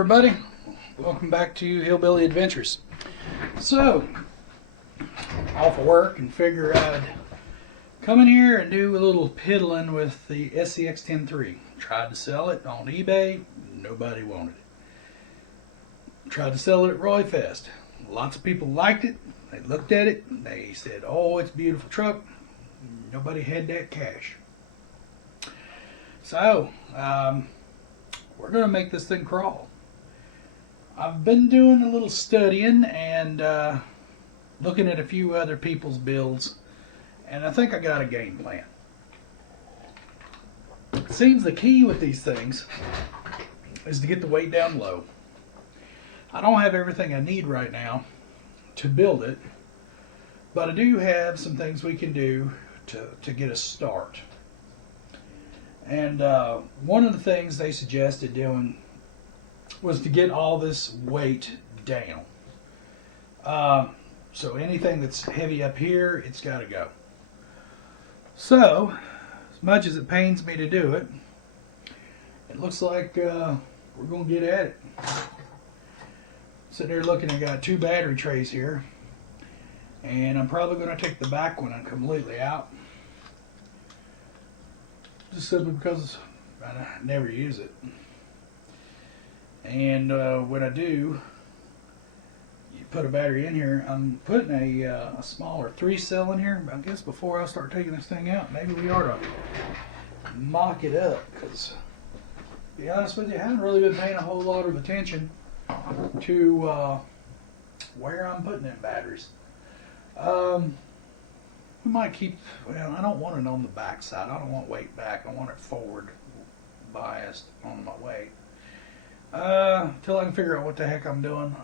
everybody, welcome back to Hillbilly Adventures. So, off of work and figure I'd come in here and do a little piddling with the Scx10 III. Tried to sell it on eBay, nobody wanted it. Tried to sell it at Roy Fest. Lots of people liked it, they looked at it, they said, oh, it's a beautiful truck. Nobody had that cash. So, we're going to make this thing crawl. I've been doing a little studying and looking at a few other people's builds, and I think I got a game plan. It seems the key with these things is to get the weight down low. I don't have everything I need right now to build it, but I do have some things we can do to get a start. And one of the things they suggested doing was to get all this weight down. So anything that's heavy up here, it's got to go. So, as much as it pains me to do it, it looks like we're going to get at it. Sitting there looking, I got 2 battery trays here. And I'm probably going to take the back one completely out. Just simply because I never use it. And when I do, you put a battery in here. I'm putting a smaller 3-cell in here. I guess before I start taking this thing out, maybe we ought to mock it up. Because, to be honest with you, I haven't really been paying a whole lot of attention to where I'm putting in batteries. We might keep, well, I don't want it on the back side. I don't want weight back. I want it forward biased on my weight. Till I can figure out what the heck I'm doing.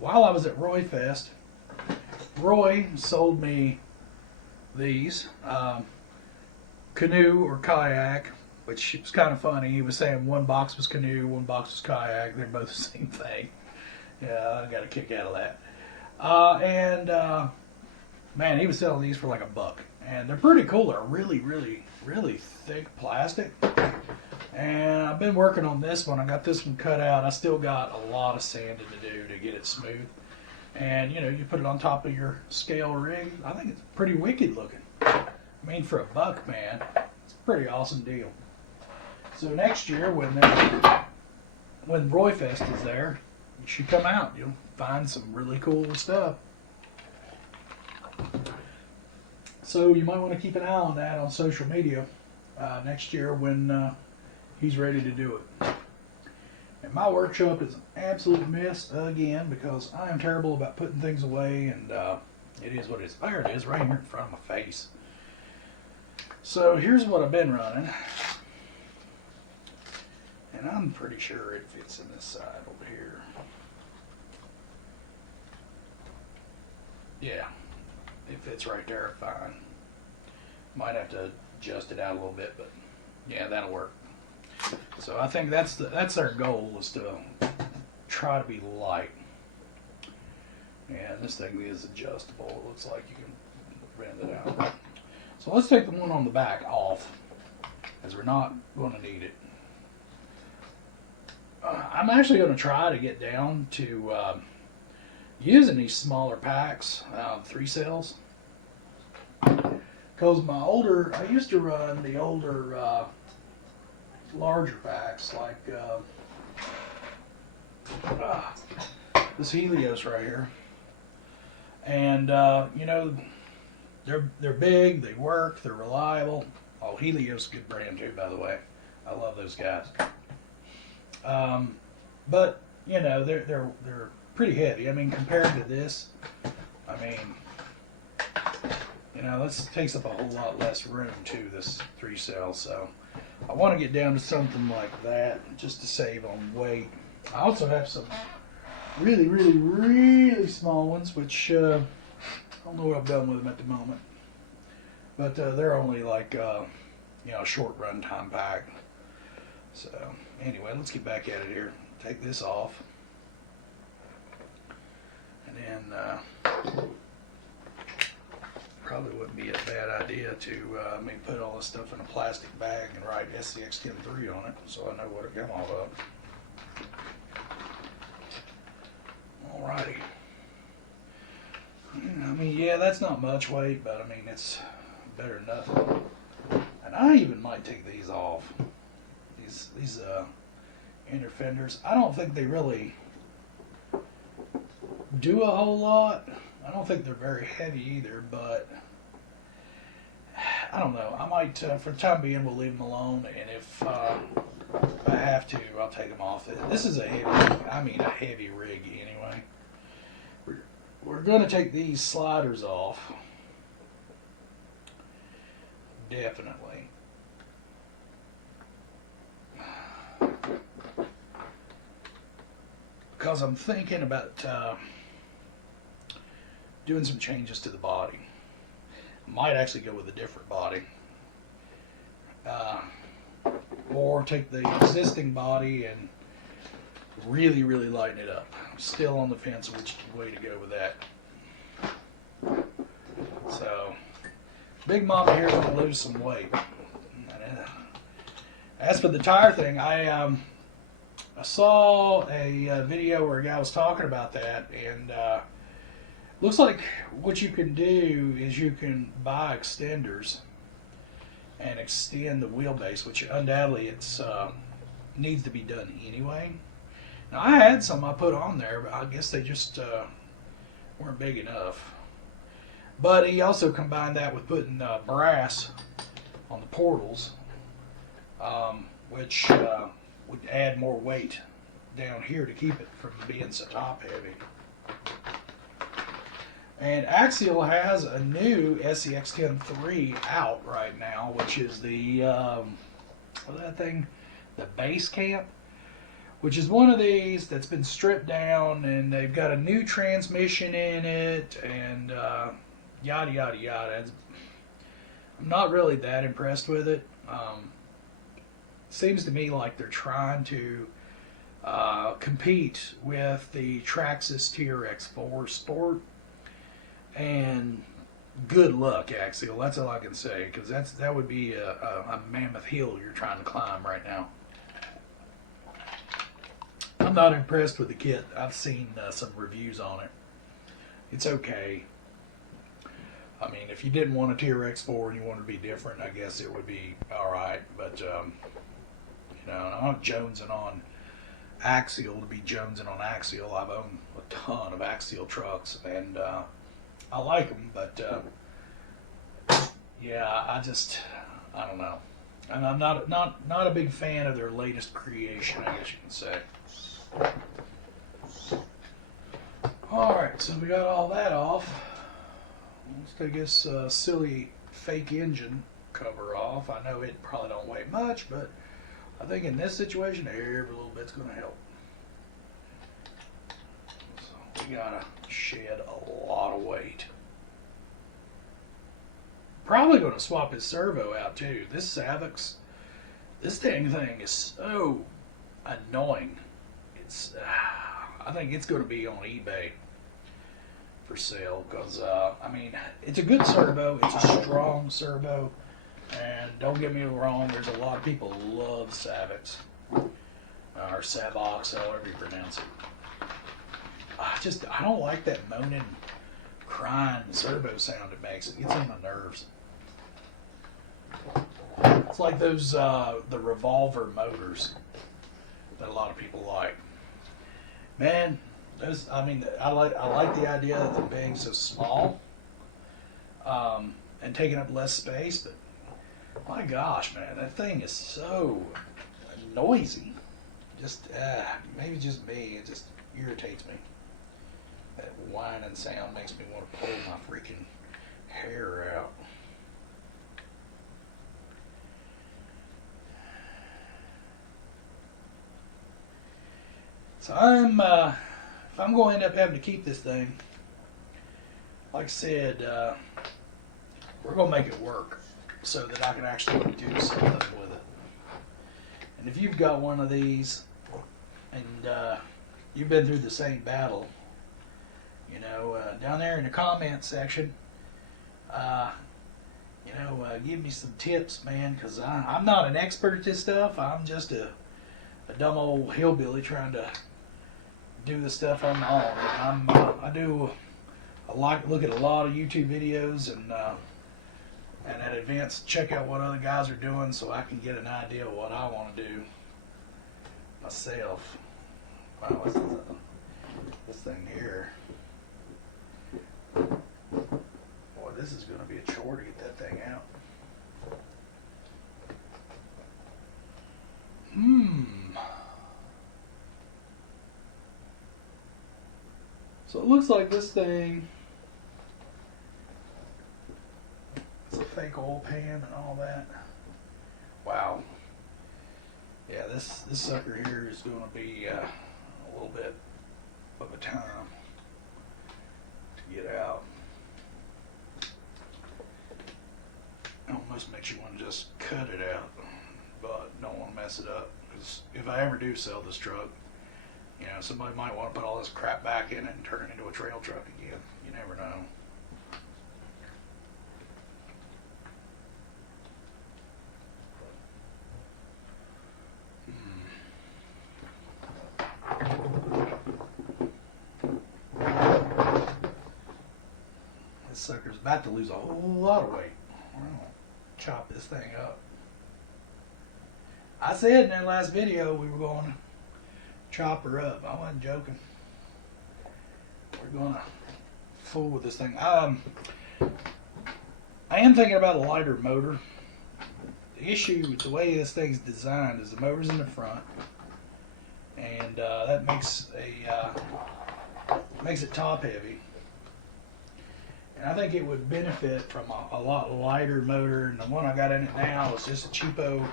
While I was at Roy Fest, Roy sold me these canoe or kayak, which was kind of funny. He was saying one box was canoe, one box was kayak. They're both the same thing. Yeah, I got a kick out of that. Man, he was selling these for like $1, and they're pretty cool. They're really, really, really thick plastic. And I've been working on this one. I got this one cut out. I still got a lot of sanding to do to get it smooth. And you know, you put it on top of your scale rig. I think it's pretty wicked looking. I mean, for $1, man, it's a pretty awesome deal. So next year, when Roy Fest is there, you should come out. You'll find some really cool stuff. So you might want to keep an eye on that on social media next year when he's ready to do it. And my workshop is an absolute mess again because I am terrible about putting things away, and it is what it is. There it is, right here in front of my face. So here's what I've been running. And I'm pretty sure it fits in this side over here. Yeah. It fits right there fine. Might have to adjust it out a little bit, but yeah, that'll work. So I think that's our goal, is to try to be light. And this thing is adjustable. It looks like you can bend it out. So let's take the one on the back off, as we're not going to need it. I'm actually going to try to get down to using these smaller packs, 3 cells, because I used to run the older, larger packs, like this Helios right here, and you know, they're big, they work, they're reliable. Oh, Helios is a good brand too, by the way. I love those guys. But you know, they're pretty heavy. I mean, compared to this, I mean, you know, this takes up a whole lot less room too, this 3-cell. So I want to get down to something like that just to save on weight. I also have some really, really, really small ones, which I don't know what I've done with them at the moment. But they're only like, you know, a short run time pack. So anyway, let's get back at it here. Take this off. And then probably wouldn't be a bad idea to maybe put all this stuff in a plastic bag and write Scx10 III on it, so I know what it came off of. Yeah, that's not much weight, but I mean, it's better than nothing. And I even might take these off. These inner fenders. I don't think they really do a whole lot. I don't think they're very heavy either, but I don't know. I might, for the time being, we'll leave them alone, and if I have to, I'll take them off. This is a heavy rig anyway. We're going to take these sliders off. Definitely. Because I'm thinking about doing some changes to the body. I might actually go with a different body. Or take the existing body and really, really lighten it up. I'm still on the fence which way to go with that. So, Big Mama here is going to lose some weight. As for the tire thing, I saw a video where a guy was talking about that, and looks like what you can do is you can buy extenders and extend the wheelbase, which undoubtedly it's needs to be done anyway. Now I had some I put on there, but I guess they just weren't big enough. But he also combined that with putting brass on the portals, which would add more weight down here to keep it from being so top heavy. And Axial has a new Scx10 III out right now, which is the what's that thing? The base camp, which is one of these that's been stripped down, and they've got a new transmission in it, and yada yada yada. I'm not really that impressed with it. Seems to me like they're trying to compete with the Traxxas TRX4 Sport. And good luck, Axial. That's all I can say, because that would be a mammoth hill you're trying to climb right now. I'm not impressed with the kit. I've seen some reviews on it. It's okay. I mean, if you didn't want a TRX4 and you wanted to be different, I guess it would be all right. But you know, I'm not jonesing on Axial to be jonesing on Axial. I've owned a ton of Axial trucks, and I like them, but yeah, I don't know. And I'm not a big fan of their latest creation, I guess you can say. Alright, so we got all that off. Let's take this silly fake engine cover off. I know it probably don't weigh much, but I think in this situation, every little bit's going to help. So we got to shed a lot of weight. Probably going to swap his servo out too. This Savix, this dang thing is so annoying. It's, I think it's going to be on eBay for sale, because I mean, it's a good servo. It's a strong servo, and don't get me wrong, there's a lot of people who love Savix or Savox, however you pronounce it. I don't like that moaning, crying servo sound it makes. It gets on my nerves. It's like those the revolver motors that a lot of people like. Man, those, I mean, I like the idea that they're being so small and taking up less space, but my gosh, man, that thing is so noisy. Just maybe just me, it just irritates me. That whining sound makes me want to pull my freaking hair out. So if I'm going to end up having to keep this thing, like I said, we're going to make it work so that I can actually do something with it. And if you've got one of these and you've been through the same battle, you know, down there in the comment section, you know, give me some tips, man, because I'm not an expert at this stuff. I'm just a dumb old hillbilly trying to do the stuff on my own. I do look at a lot of YouTube videos and at events, check out what other guys are doing so I can get an idea of what I want to do myself. Wow, what's this thing here? Boy, this is going to be a chore to get that thing out. So it looks like this thing, it's a fake oil pan and all that. Wow. Yeah, this sucker here is going to be a little bit of a time to get out. It almost makes you want to just cut it out, but don't want to mess it up, because if I ever do sell this truck, you know, somebody might want to put all this crap back in it and turn it into a trail truck again. You never know. This sucker's about to lose a whole lot of weight. We're gonna chop this thing up. I said in that last video we were going to chop her up. I wasn't joking. We're gonna fool with this thing. I am thinking about a lighter motor. The issue with the way this thing's designed is the motor's in the front, and that makes it top heavy. And I think it would benefit from a lot lighter motor. And the one I got in it now is just a cheapo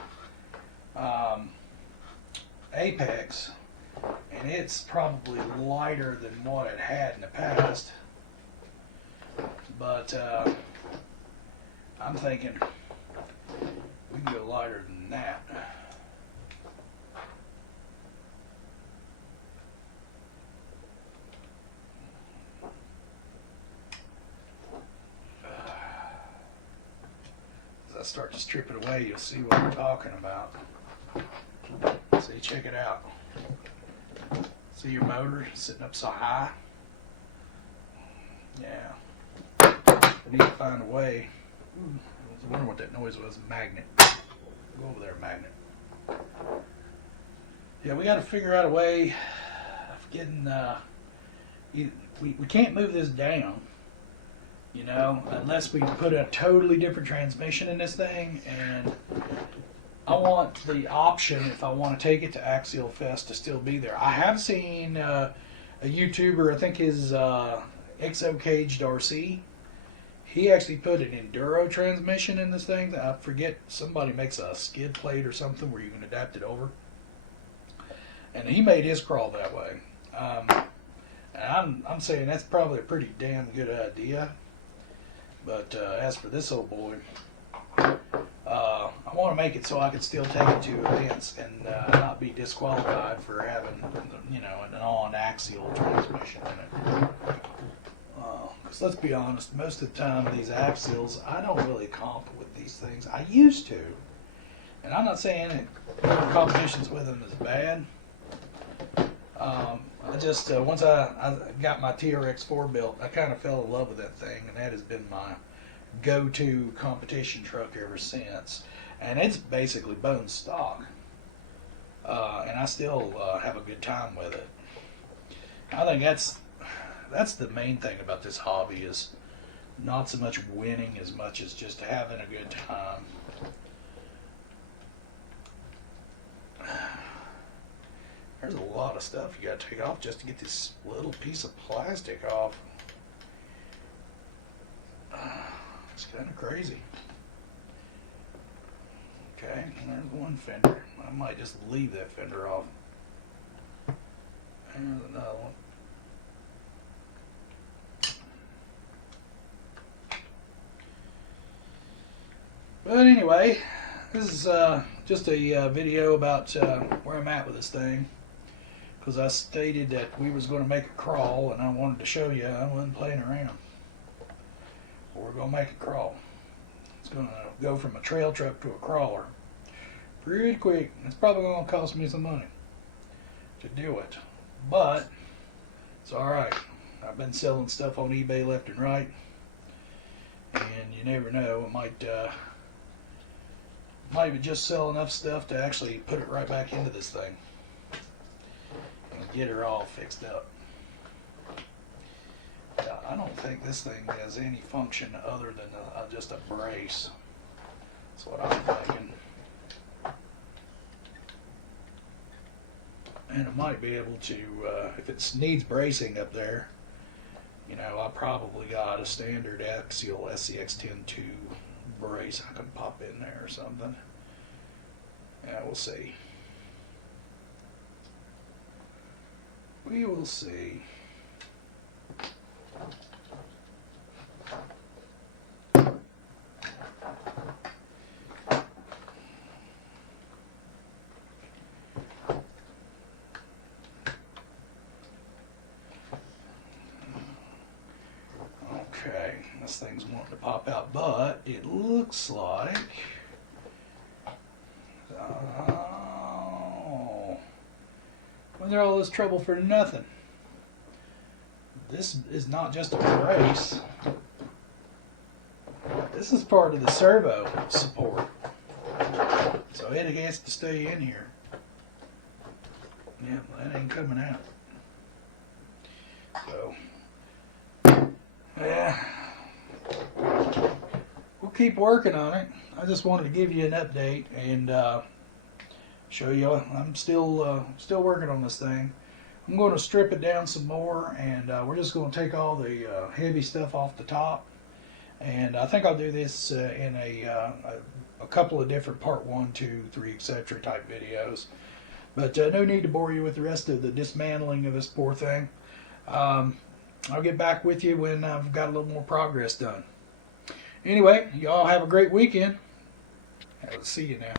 Apex. And it's probably lighter than what it had in the past. But I'm thinking we can go lighter than that. As I start to strip it away, you'll see what we're talking about. See, check it out. See your motor sitting up so high? Yeah. I need to find a way. I wonder what that noise was. Magnet. Go over there, magnet. Yeah, we got to figure out a way of getting. We can't move this down, you know, unless we put a totally different transmission in this thing. And I want the option, if I want to take it to Axial Fest, to still be there. I have seen a YouTuber, I think his XO Caged RC, he actually put an enduro transmission in this thing. I forget, somebody makes a skid plate or something where you can adapt it over. And he made his crawl that way. And I'm saying that's probably a pretty damn good idea. But as for this old boy, I want to make it so I can still take it to events and not be disqualified for having, you know, an on-axial transmission in it. Because let's be honest, most of the time these axials, I don't really comp with these things. I used to, and I'm not saying that competitions with them is bad. I just once I got my TRX4 built, I kind of fell in love with that thing, and that has been my go-to competition truck ever since. And it's basically bone stock, and I still have a good time with it. I think that's the main thing about this hobby, is not so much winning as much as just having a good time. There's a lot of stuff you got to take off just to get this little piece of plastic off. It's kind of crazy. Okay, there's one fender. I might just leave that fender off. There's another one. But anyway, this is just a video about where I'm at with this thing. Because I stated that we was going to make a crawl, and I wanted to show you I wasn't playing around. We're going to make a crawl. It's going to go from a trail truck to a crawler pretty quick. It's probably going to cost me some money to do it, but it's all right. I've been selling stuff on eBay left and right, and you never know, it might just sell enough stuff to actually put it right back into this thing and get her all fixed up. I don't think this thing has any function other than just a brace. That's what I'm thinking. And it might be able to, if it needs bracing up there, you know, I probably got a standard Axial Scx10 II brace I can pop in there or something. Yeah, we'll see. We will see. Okay, this thing's wanting to pop out, but it looks like, oh, was there all this trouble for nothing? This is not just a brace. This is part of the servo support, so it has to stay in here. Yeah, that ain't coming out. So, yeah, we'll keep working on it. I just wanted to give you an update and show you I'm still working on this thing. I'm going to strip it down some more, and we're just going to take all the heavy stuff off the top. And I think I'll do this in a couple of different part 1, 2, 3, etc. type videos. But no need to bore you with the rest of the dismantling of this poor thing. I'll get back with you when I've got a little more progress done. Anyway, y'all have a great weekend. I'll see you now.